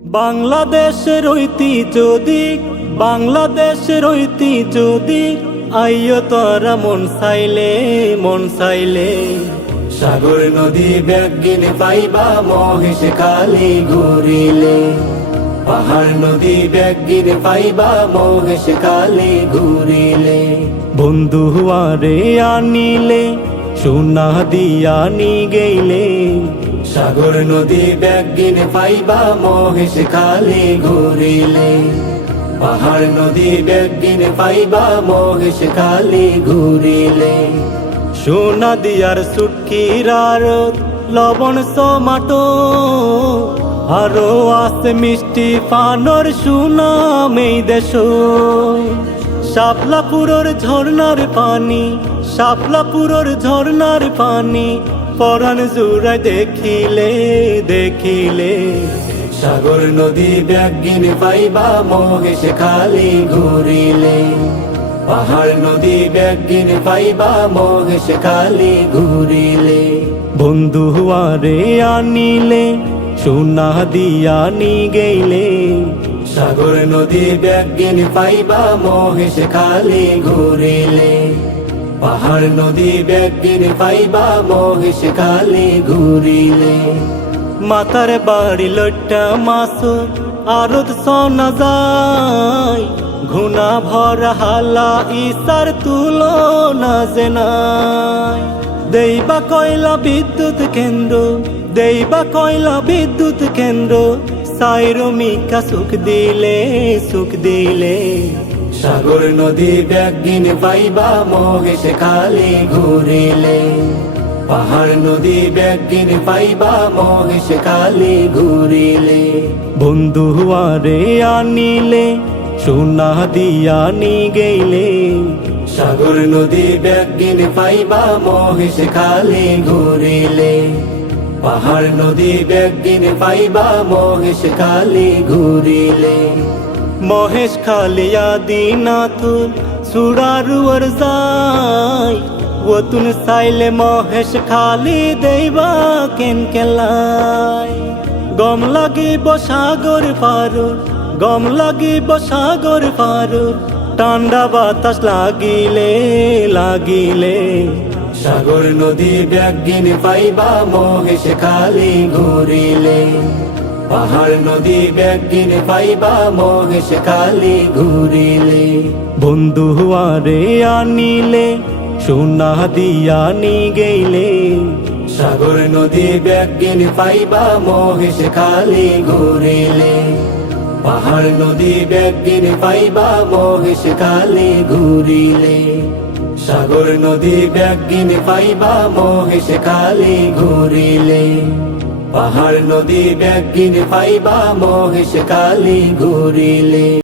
বাংলাদেশের ঐতিহ্য দিক, বাংলাদেশের ঐতিহ্য দিক। আইয় তোরা মন চাইলে মন চাইলে। সাগর নদী ব্যাগিন পাইবা, মহেশ কালি ঘুরিলে। পাহাড় নদী ব্যাগিন পাইবা, মহেশ কালি ঘুরিলে। বন্ধু আরে আনিলে, সোনা দিয়া নি গেইলে সাগর নদী ব্যাগিন পাইবা মহেশ খালি ঘুরিলে। পাহাড় নদী ব্যাগিন পাইবা মহেশ খালি ঘুরিলে। সোনা দিয়ার সুটকিরার লবণ সমাটো, আরও আছে মিষ্টি পানর সুনাম এই দেশ। শাপলাপুরর ঝর্ণার পানি শাপলাপুরর ঝর্ণার পানি পরাণ জুড়ায় দেখিলে দেখিলে। সাগর নদী ব্যাগিন পাইবা, মহেশ খালি ঘুরিলে। পাহাড় নদী ব্যাগিন পাইবা, মহেশ খালি ঘুরিলে। বন্ধু আরে আনিলে, সোনা দিয়া নি গেইলে সাগর নদী ব্যাগিন পাইবা, মহেশ খালি ঘুরিলে। পাহাড় নদী ব্যাগিন পাইবা মহেশ খালি ঘুরিলে। মাতার বাড়ি লট্টা মাস আরত সোনা যায়। ঘুনা ভর হালা ইসার তুলো না জেনায় দেইবা কয়লা বিদ্যুৎ কেন্দ্র, দেইবা কয়লা বিদ্যুৎ কেন্দ্র সাইরমিকা সুখ দিলে সুখ দিলে। সাগর নদী ব্যাগিন পাইবা মহেশ খালি ঘুরিলে। পাহাড় নদী ব্যাগিন পাইবা মহেশ খালি ঘুরিলে। বন্ধু আরে আনিলে, সোনা দিয়া নি গেইলে সাগর নদী ব্যাগিন পাইবা মহেশ খালি ঘুরিলে। পাহাড় নদী ব্যাগিন পাইবা মহেশ খালি ঘুরিলে। মহেশ খালিয়া দিনাথুল সুরারুয়ার যায় ওতুন সাইলে মহেশ খালি দেইবা কেন কেলাই গম লাগিব সাগর পারুর গম লাগিব সাগর পারুর ঠান্ডা বাতাস লাগিলে লাগিলে। সাগর নদী ব্যাগিন পাইবা মহেশ খালি ঘুরিলে। পাহাড় নদী ব্যাগিন পাইবা মহেশ খালি ঘুরিলে। বন্ধু আরে আনিলে, সোনা দিয়া নি গেইলে সাগর নদী ব্যাগিন পাইবা মহেশ খালি ঘুরিলে। পাহাড় নদী ব্যাগিন পাইবা মহেশ খালি ঘুরিলে। সাগর নদী ব্যাগিন পাইবা মহেশ খালি ঘুরিলে। পাহাড় নদী ব্যাগিন পাইবা মহেশ কালী ঘুরিলে